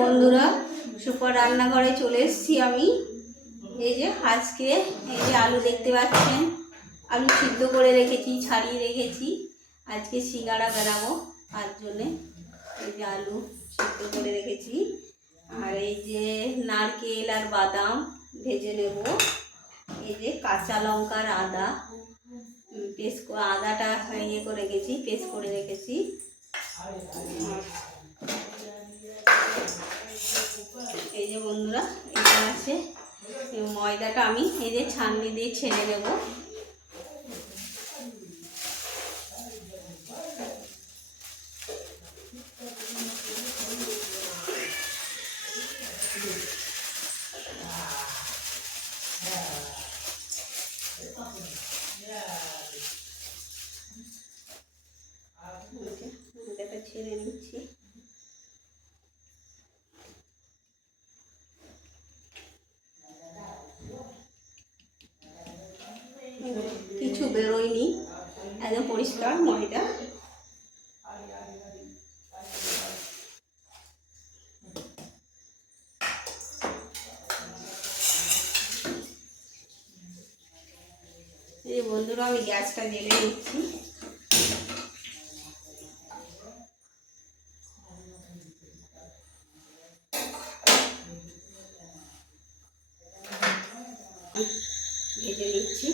বন্ধুরা, সুপার রান্নাঘরে চলে এসেছি আমি। এই যে আজকে এই যে আলু দেখতে পাচ্ছেন, আলু সিদ্ধ করে রেখেছি, ছাড়িয়ে রেখেছি। আজকে সিঙ্গাড়া বানাবো, তার জন্যে এই যে আলু সিদ্ধ করে রেখেছি। আর এই যে নারকেল আর বাদাম ভেজে নেব। এই যে কাঁচা লঙ্কার আদা পেস্ট, আদাটা ইয়ে করে রেখেছি, পেস্ট করে রেখেছি। এই যে বন্ধুরা, এটা আছে ময়দাটা, আমি এই যে ছাঁকনি দিয়ে ছেড়ে দেব। ময়দাটা ছেড়ে নিচ্ছি। কিছু বেরোয়নি, একদম পরিষ্কার ময়দা। এই বন্ধুরা, আমি গ্যাসটা জ্বেলে নিচ্ছি। ভেজে নিচ্ছি।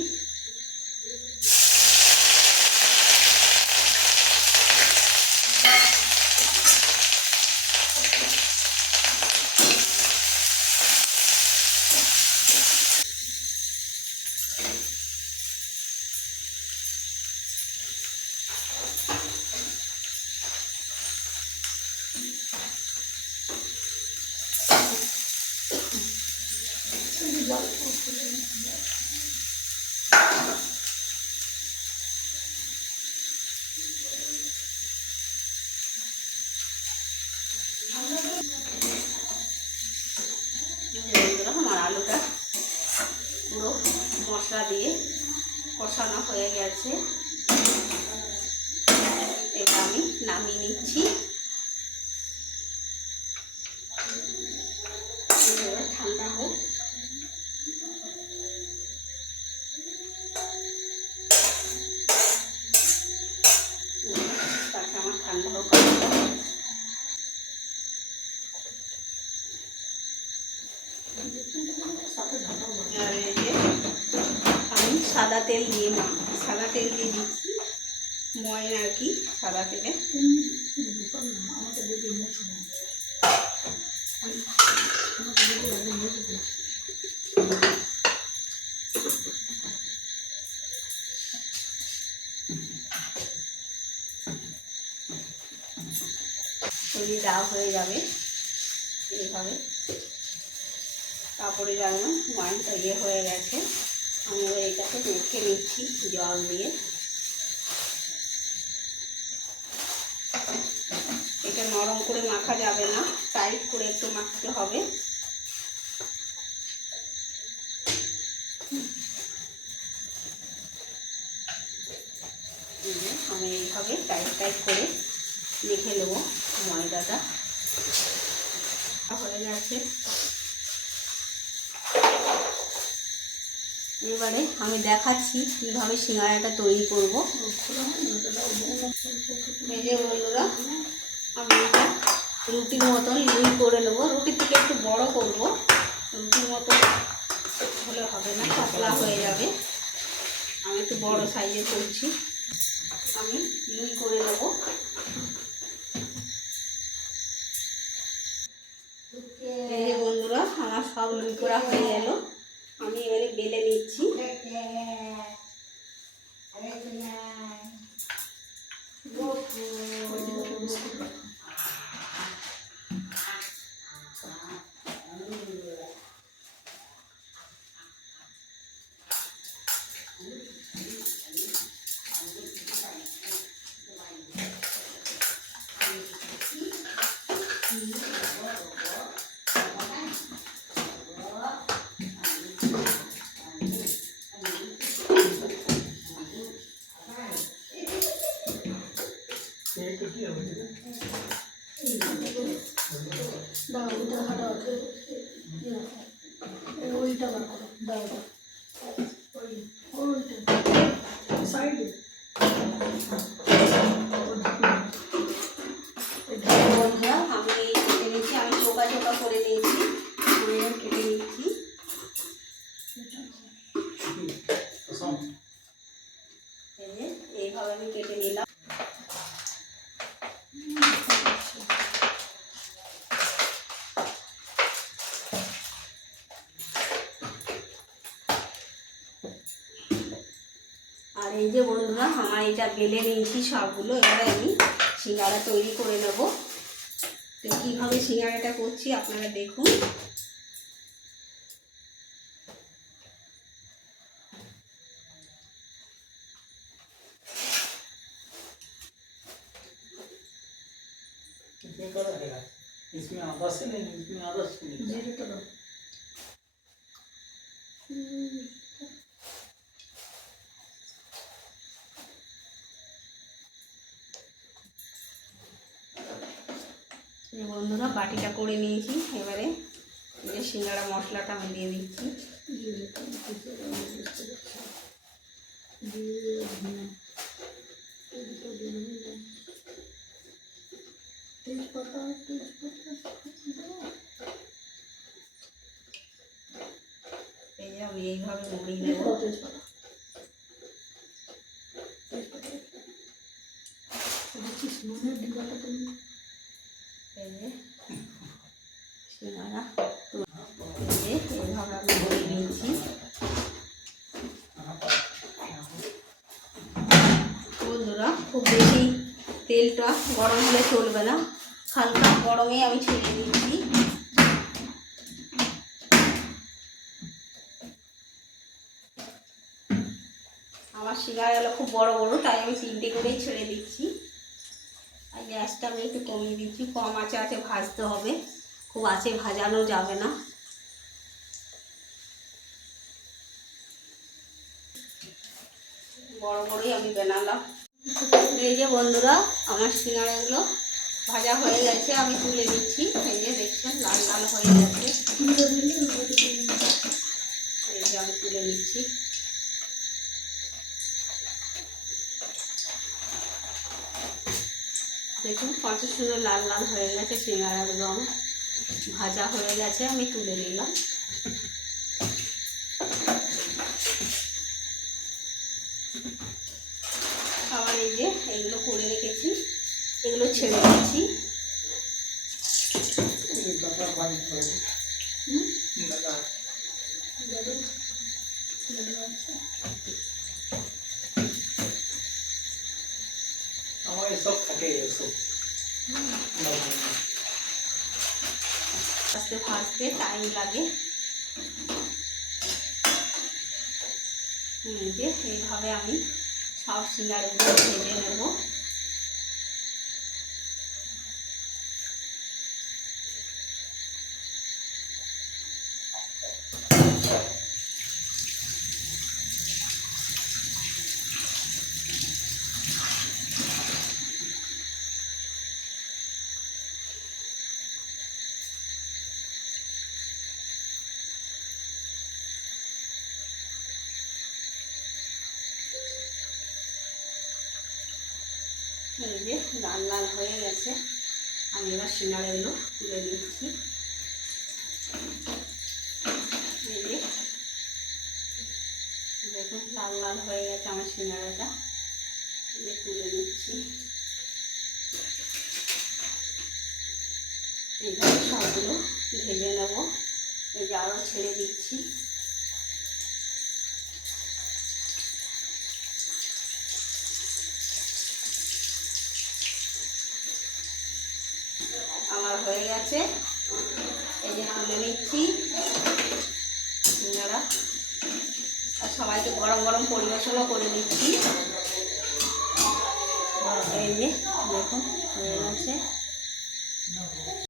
আমার আলুটা পুরো মশলা দিয়ে কষানো হয়ে গেছে। এটা আমি নামিয়ে নিচ্ছি। ঠান্ডা হোক। তারপরে আমার ঠান্ডা হোক। আর এই যে আমি সাদা তেল দিয়ে দিচ্ছি, ময়ন আর কি, সাদা তেলে। তৈরি দেওয়া হয়ে যাবে এইভাবে। কাপড়ে যেমন ময়নটা ইয়ে হয়ে গেছে, আমি এবার এটাকে মেখে নিচ্ছি জল দিয়ে। এটা নরম করে মাখা যাবে না, টাইট করে একটু মাখতে হবে। আমি এইভাবে টাইট করে মেখে নেবো ময়দাটা। হয়ে গেছে। এবারে আমি দেখাচ্ছি কীভাবে সিঙ্গাড়াটা তৈরি করব। এই যে বন্ধুরা, আমি এটা রুটির মতন লুই করে নেবো। রুটির থেকে একটু বড় করব, রুটির মতন হলে হবে না, পাতলা হয়ে যাবে। আমি একটু বড় সাইজে করছি। আমি লুই করে নেব। এই যে বন্ধুরা, আমার সব লুই করা হয়ে গেল। আমি এবারে বেলে নিচ্ছি। বন্ধুরা আমি কেটে নিচ্ছি, আমি চোকা চোকা করে নিয়েছি, আমি কেটে নিচ্ছি। এইভাবে আমি কেটে নিলাম। আর এই যে বন্ধুরা আমার এটা বেলে নিয়েছি সবগুলো, এবারে আমি সিঙ্গাড়া তৈরি করে নেব। তো কীভাবে সিঙ্গাড়াটা করছি আপনারা দেখুন। इसमें आधा से नहीं, इसमें आधा से जीरो तो বন্ধুরা বাটিটা করে নিয়েছি, এবারে এই সিঙ্গাড়া মশলাটা আমি দিয়ে দিচ্ছি। এই যে আমি এইভাবে মুড়িয়ে নেব। সিঙ্গাড়া এইভাবে আমি মুড়িয়ে নিয়েছি। বন্ধুরা খুব বেশি তেলটা গরম হলে চলবে না, হালকা গরমে আমি ছেড়ে দিচ্ছি। আমার সিঙ্গাড়াগুলো খুব বড় বড়, তাই আমি 3টে করেই ছেড়ে দিচ্ছি। আর গ্যাসটা আমি একটু কমিয়ে দিচ্ছি, কম আছে ভাজতে হবে, খুব আছে ভাজানো যাবে না। বড় বড়ই আমি বানালাম। এই যে বন্ধুরা আমার সিঙ্গাড়াগুলো ভাজা হয়ে গেছে, আমি তুলে দিচ্ছি। এই যে দেখছেন লাল লাল হয়ে গেছে, এই যে আমি তুলে নিচ্ছি। দেখুন কত সুন্দর লাল লাল হয়ে গেছে সিঙ্গাড়ার রং, ভাজা হয়ে গেছে, আমি তুলে নিলাম। আবার এই যে এগুলো করে রেখেছি, এগুলো ছেড়ে দিচ্ছি। আস্তে ভাজতে টাইম লাগে। যে এইভাবে আমি সব সিঙ্গাড়াগুলো ভেজে নেব। এই যে লাল লাল হয়ে গেছে, আমি এবার সিঙ্গাড়াগুলো তুলে নিচ্ছি। এই যে দেখুন লাল লাল হয়ে গেছে আমার সিঙ্গাড়াটা, তুলে নিচ্ছি। এইভাবে সবগুলো ভেজে নেব। এই যে আরও ছেড়ে দিচ্ছি। আমার হয়ে গেছে, এই যে তুলে নিচ্ছি সিঙ্গাড়া, আর সবাইকে গরম গরম পরিবেশনও করে দিচ্ছি। এই যে দেখুন হয়ে গেছে।